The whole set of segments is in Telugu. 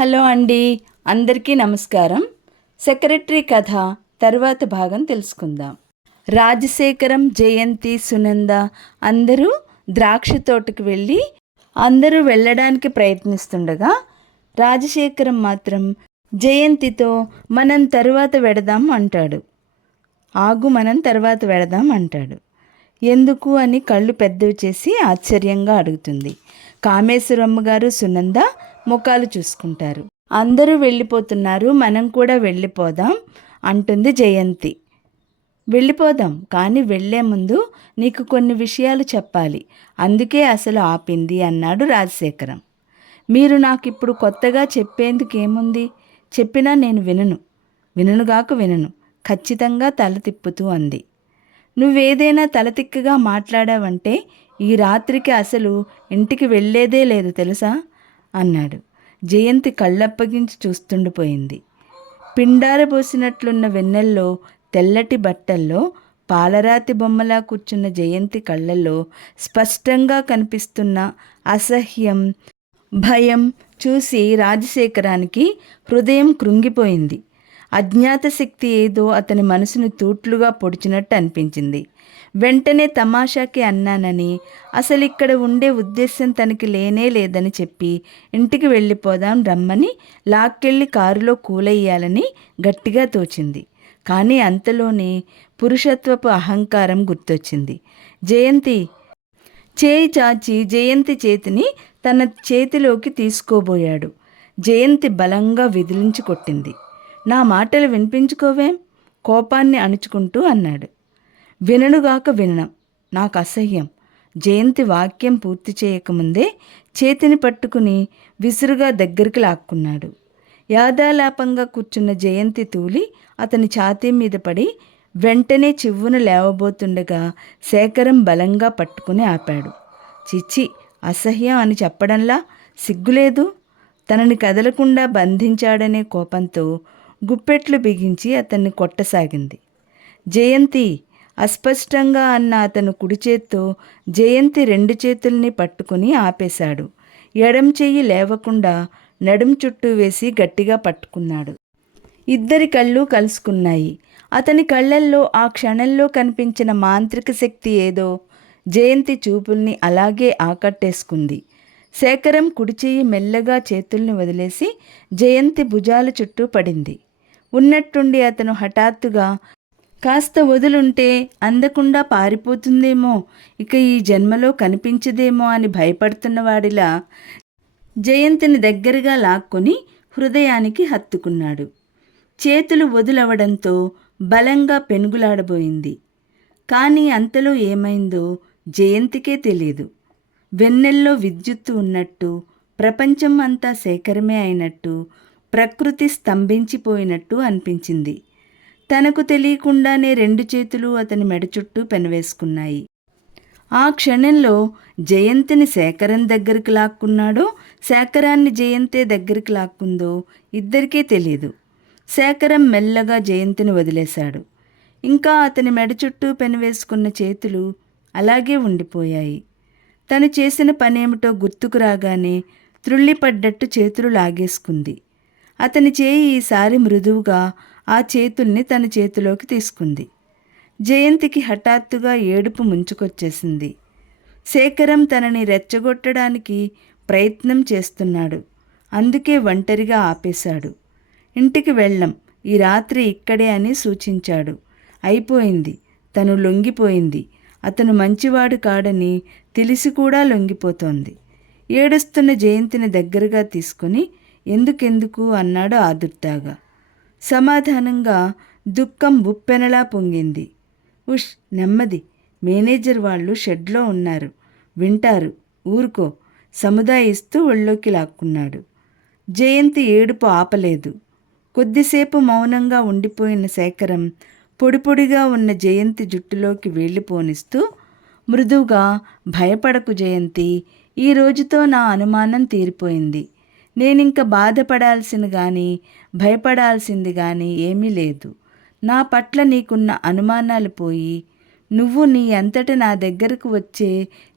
హలో అండి, అందరికీ నమస్కారం. సెక్రటరీ కథ తర్వాత భాగం తెలుసుకుందాం. రాజశేఖరం, జయంతి, సునంద అందరూ ద్రాక్ష తోటకు వెళ్ళడానికి ప్రయత్నిస్తుండగా రాజశేఖరం మాత్రం జయంతితో మనం తరువాత వెడదాం అంటాడు. మనం తర్వాత వెడదాం అంటాడు. ఎందుకు అని కళ్ళు పెద్దవి చేసి ఆశ్చర్యంగా అడుగుతుంది. కామేశ్వరమ్మ గారు, సునంద ముఖాలు చూసుకుంటారు. అందరూ వెళ్ళిపోతున్నారు, మనం కూడా వెళ్ళిపోదాం అంటుంది జయంతి. వెళ్ళిపోదాం, కానీ వెళ్లే ముందు నీకు కొన్ని విషయాలు చెప్పాలి, అందుకే అసలు ఆపింది అన్నాడు రాజశేఖరం. మీరు నాకు ఇప్పుడు కొత్తగా చెప్పేందుకేముంది? చెప్పినా నేను వినను ఖచ్చితంగా తల తిప్పుతూ అంది. నువ్వేదైనా తలతిక్కగా మాట్లాడావంటే ఈ రాత్రికి అసలు ఇంటికి వెళ్ళేదే లేదు తెలుసా అన్నాడు. జయంతి కళ్ళప్పగించి చూస్తుండిపోయింది. పిండారబోసినట్లున్న వెన్నెల్లో, తెల్లటి బట్టల్లో పాలరాతి బొమ్మలా కూర్చున్న జయంతి కళ్ళల్లో స్పష్టంగా కనిపిస్తున్న అసహ్యం, భయం చూసి రాజశేఖరానికి హృదయం కృంగిపోయింది. అజ్ఞాత శక్తి ఏదో అతని మనసును తూట్లుగా పొడిచినట్టు అనిపించింది. వెంటనే తమాషాకి అన్నానని, అసలిక్కడ ఉండే ఉద్దేశం తనకి లేదని చెప్పి ఇంటికి వెళ్ళిపోదాం రమ్మని లాక్కెళ్ళి కారులో కూలయ్యాలని గట్టిగా తోచింది. కానీ అంతలోనే పురుషత్వపు అహంకారం గుర్తొచ్చింది. జయంతి చేయి చాచి జయంతి చేతిని తన చేతిలోకి తీసుకోబోయాడు. జయంతి బలంగా విదిలించి కొట్టింది. నా మాటలు వినిపించుకోవేం? కోపాన్ని అణుచుకుంటూ అన్నాడు. వినను, నాకు అసహ్యం. జయంతి వాక్యం పూర్తి చేయకముందే చేతిని పట్టుకుని విసురుగా దగ్గరికి లాక్కున్నాడు. యాదాలాపంగా కూర్చున్న జయంతి తూలి అతని ఛాతీ మీద పడి వెంటనే చివ్వున లేవబోతుండగా శేఖరం బలంగా పట్టుకుని ఆపాడు. చిచ్చి, అసహ్యం అని చెప్పడంలా సిగ్గులేదు? తనని కదలకుండా బంధించాడనే కోపంతో గుప్పెట్లు బిగించి అతన్ని కొట్టసాగింది. జయంతి అస్పష్టంగా అన్న అతను కుడి చేత్తో జయంతి రెండు చేతుల్ని పట్టుకుని ఆపేశాడు. ఎడం చెయ్యి లేవకుండా నడుం చుట్టూ వేసి గట్టిగా పట్టుకున్నాడు. ఇద్దరి కళ్ళు కలుసుకున్నాయి. అతని కళ్ళల్లో ఆ క్షణంలో కనిపించిన మాంత్రిక శక్తి ఏదో జయంతి చూపుల్ని అలాగే ఆకట్టేసుకుంది. శేఖరం కుడిచెయ్యి మెల్లగా చేతుల్ని వదిలేసి జయంతి భుజాల చుట్టూ పడింది. ఉన్నట్టుండి అతను హఠాత్తుగా కాస్త వదులుంటే అందకుండా పారిపోతుందేమో, ఇక ఈ జన్మలో కనిపించదేమో అని భయపడుతున్నవాడిలా జయంతిని దగ్గరగా లాక్కొని హృదయానికి హత్తుకున్నాడు. చేతులు వదులవడంతో బలంగా పెనుగులాడబోయింది. కానీ అంతలో ఏమైందో జయంతికే తెలీదు. వెన్నెల్లో విద్యుత్తు ఉన్నట్టు, ప్రపంచం అంతా శేఖరమే అయినట్టు, ప్రకృతి స్తంభించిపోయినట్టు అనిపించింది. తనకు తెలియకుండానే రెండు చేతులు అతని మెడ చుట్టూ పెనవేసుకున్నాయి. ఆ క్షణంలో జయంతిని శేఖరం దగ్గరికి లాక్కున్నాడో, శేఖరాన్ని జయంతే దగ్గరికి లాక్కుందో ఇద్దరికీ తెలీదు. శేఖరం మెల్లగా జయంతిని వదిలేశాడు. ఇంకా అతని మెడ చుట్టూ పెనవేసుకున్న చేతులు అలాగే ఉండిపోయాయి. తను చేసిన పనేమిటో గుర్తుకు రాగానే త్రుళ్ళిపడ్డట్టు చేతులు లాగేసుకుంది. అతని చేయి ఈసారి మృదువుగా ఆ చేతుల్ని తన చేతిలోకి తీసుకుంది. జయంతికి హఠాత్తుగా ఏడుపు ముంచుకొచ్చేసింది. శేఖరం తనని రెచ్చగొట్టడానికి ప్రయత్నం చేస్తున్నాడు. అందుకే ఒంటరిగా ఆపేశాడు. ఇంటికి వెళ్ళం, ఈ రాత్రి ఇక్కడే అని సూచించాడు. అయిపోయింది, తను లొంగిపోయింది. అతను మంచివాడు కాడని తెలిసి కూడా లొంగిపోతోంది. ఏడుస్తున్న జయంతిని దగ్గరగా తీసుకుని ఎందుకెందుకు అన్నాడు ఆదుర్దాగా. సమాధానంగా దుఃఖం బుప్పెనలా పొంగింది. ఉష్, నెమ్మది, మేనేజర్ వాళ్ళు షెడ్లో ఉన్నారు, వింటారు, ఊరుకో సముదాయిస్తూ ఒళ్ళోకి లాక్కున్నాడు. జయంతి ఏడుపు ఆపలేదు. కొద్దిసేపు మౌనంగా ఉండిపోయిన శేఖరం పొడిపొడిగా ఉన్న జయంతి జుట్టులోకి వెళ్ళిపోనిస్తూ మృదువుగా, భయపడకు జయంతి, ఈ రోజుతో నా అనుమానం తీరిపోయింది. నేనింక బాధపడాల్సిన కానీ భయపడాల్సింది కానీ ఏమీ లేదు. నా పట్ల నీకున్న అనుమానాలు పోయి నువ్వు నీ అంతట నా దగ్గరకు వచ్చే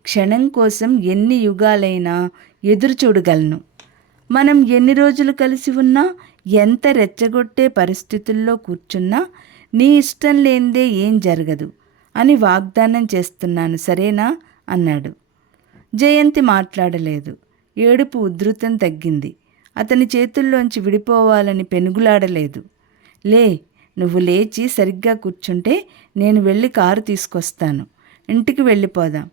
క్షణం కోసం ఎన్ని యుగాలైనా ఎదురు చూడగలను మనం ఎన్ని రోజులు కలిసి ఉన్నా, ఎంత రెచ్చగొట్టే పరిస్థితుల్లో కూర్చున్నా నీ ఇష్టం లేనిదే ఏం జరగదు అని వాగ్దానం చేస్తున్నాను, సరేనా అన్నాడు. జయంతి మాట్లాడలేదు. ఏడుపు ఉధృతం తగ్గింది. అతని చేతుల్లోంచి విడిపోవాలని పెనుగులాడలేదు. లే, నువ్వు లేచి సరిగ్గా కూర్చుంటే నేను వెళ్ళి కారు తీసుకొస్తాను, ఇంటికి వెళ్ళిపోదాం.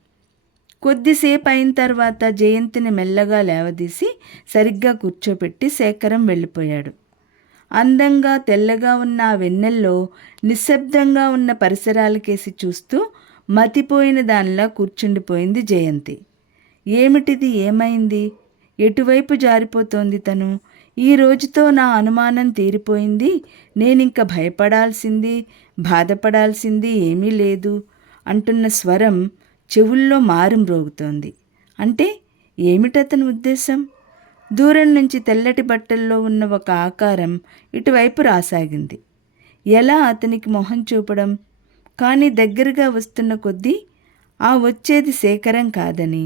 కొద్దిసేపు అయిన తర్వాత జయంతిని మెల్లగా లేవదీసి సరిగ్గా కూర్చోపెట్టి శేఖరం వెళ్ళిపోయాడు. అందంగా తెల్లగా ఉన్న ఆ వెన్నెల్లో నిశ్శబ్దంగా ఉన్న పరిసరాలకేసి చూస్తూ మతిపోయిన దానిలా కూర్చుండిపోయింది జయంతి. ఏమిటిది, ఏమైంది, ఎటువైపు జారిపోతోంది తను? ఈ రోజుతో నా అనుమానం తీరిపోయింది, నేనింక భయపడాల్సింది బాధపడాల్సింది ఏమీ లేదు అంటున్న స్వరం చెవుల్లో మారుమ్రోగుతోంది. అంటే ఏమిటతని ఉద్దేశం? దూరం నుంచి తెల్లటి బట్టల్లో ఉన్న ఒక ఆకారం ఇటువైపు రాసాగింది. ఎలా అతనికి మొహం చూపడం? కానీ దగ్గరగా వస్తున్న కొద్దీ ఆ వచ్చేది శేఖరం కాదని,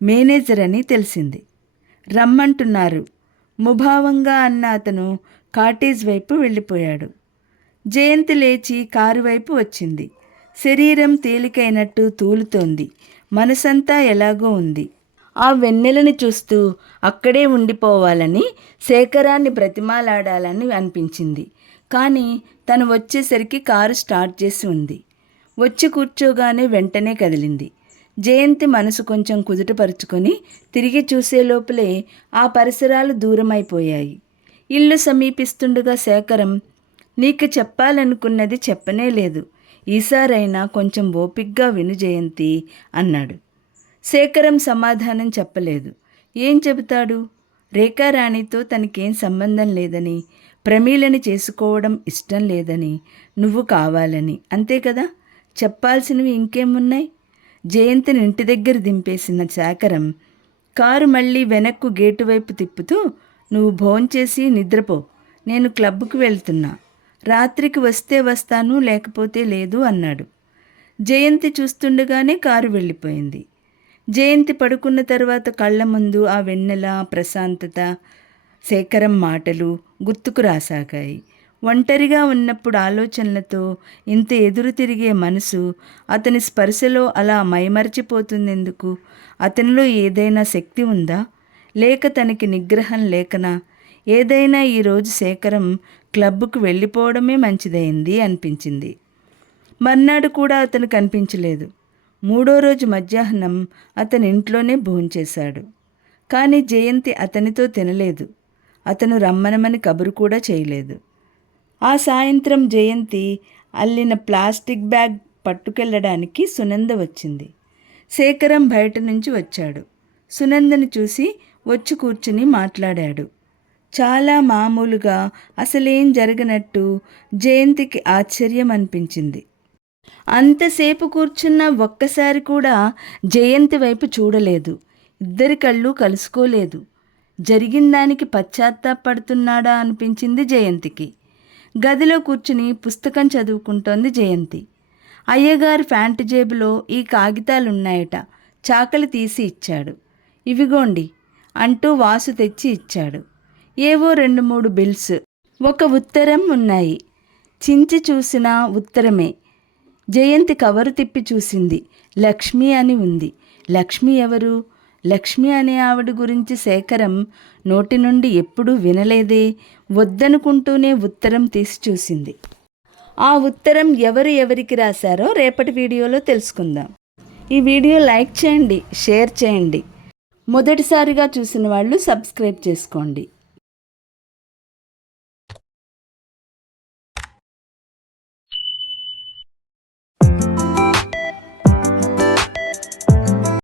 మేనేజర్ అని తెలిసింది. రమ్మంటున్నారు ముభావంగా అన్న అతను కాటేజ్ వైపు వెళ్ళిపోయాడు. జయంతి లేచి కారు వైపు వచ్చింది. శరీరం తేలికైనట్టు తూలుతోంది. మనసంతా ఎలాగో ఉంది. ఆ వెన్నెలని చూస్తూ అక్కడే ఉండిపోవాలని, శేఖరాన్ని బ్రతిమాలాడాలని అనిపించింది. కానీ తను వచ్చేసరికి కారు స్టార్ట్ చేసి ఉంది. వచ్చి కూర్చోగానే వెంటనే కదిలింది. జయంతి మనసు కొంచెం కుదుటపరుచుకొని తిరిగి చూసే లోపలే ఆ పరిసరాలు దూరమైపోయాయి. ఇల్లు సమీపిస్తుండగా శేఖరం, నీకు చెప్పాలనుకున్నది చెప్పనే లేదు, ఈసారైనా కొంచెం ఓపిగ్గా విను జయంతి అన్నాడు. శేఖరం సమాధానం చెప్పలేదు. ఏం చెబుతాడు? రేఖారాణితో తనకేం సంబంధం లేదని, ప్రమీలని చేసుకోవడం ఇష్టం లేదని, నువ్వు కావాలని, అంతే కదా. చెప్పాల్సినవి ఇంకేమున్నాయి? జయంతిని ఇంటి దగ్గర దింపేసిన శేఖరం కారు మళ్ళీ వెనక్కు గేటు వైపు తిప్పుతూ, నువ్వు భోంచేసి నిద్రపో, నేను క్లబ్కు వెళ్తున్నా, రాత్రికి వస్తే వస్తాను, లేకపోతే లేదు అన్నాడు. జయంతి చూస్తుండగానే కారు వెళ్ళిపోయింది. జయంతి పడుకున్న తర్వాత కళ్ళ ముందు ఆ వెన్నెల, ప్రశాంతత, శేఖరం మాటలు గుర్తుకు రాసాగాయి. ఒంటరిగా ఉన్నప్పుడు ఆలోచనలతో ఇంత ఎదురు తిరిగే మనసు అతని స్పర్శలో అలా మైమరిచిపోతుందెందుకు? అతనిలో ఏదైనా శక్తి ఉందా, లేక తనకి నిగ్రహం లేకనా? ఏదైనా ఈరోజు శేఖరం క్లబ్కు వెళ్ళిపోవడమే మంచిదైంది అనిపించింది. మర్నాడు కూడా అతను కనిపించలేదు. మూడో రోజు మధ్యాహ్నం అతని ఇంట్లోనే భోంచేశాడు. కానీ జయంతి అతనితో తినలేదు. అతను రమ్మనమని కబురు కూడా చేయలేదు. ఆ సాయంత్రం జయంతి అల్లిన ప్లాస్టిక్ బ్యాగ్ పట్టుకెళ్ళడానికి సునంద వచ్చింది. శేఖరం బయట నుంచి వచ్చాడు. సునందని చూసి వచ్చి కూర్చుని మాట్లాడాడు. చాలా మామూలుగా, అసలేం జరగనట్టు జయంతికి ఆశ్చర్యం అనిపించింది. అంతసేపు కూర్చున్న ఒక్కసారి కూడా జయంతి వైపు చూడలేదు. ఇద్దరి కళ్ళు కలుసుకోలేదు. జరిగిన దానికి పశ్చాత్తాపడుతున్నాడా అనిపించింది జయంతికి. గదిలో కూర్చుని పుస్తకం చదువుకుంటోంది జయంతి. అయ్యగారు ప్యాంటు జేబులో ఈ కాగితాలున్నాయట, చాకలి తీసి ఇచ్చాడు. ఇవిగోండి అంటూ వాసు తెచ్చి ఇచ్చాడు. ఏవో 2-3 బిల్స్, ఒక ఉత్తరం ఉన్నాయి. చించి చూసిన ఉత్తరమే. జయంతి కవరు తిప్పి చూసింది. లక్ష్మి అని ఉంది. లక్ష్మి ఎవరు? లక్ష్మి అనే ఆవిడ గురించి శేఖరం నోటి నుండి ఎప్పుడూ వినలేదే. వద్దనుకుంటూనే ఉత్తరం తీసి చూసింది. ఆ ఉత్తరం ఎవరికి రాశారో రేపటి వీడియోలో తెలుసుకుందాం. ఈ వీడియో లైక్ చేయండి, షేర్ చేయండి. మొదటిసారిగా చూసిన వాళ్ళు సబ్స్క్రైబ్ చేసుకోండి.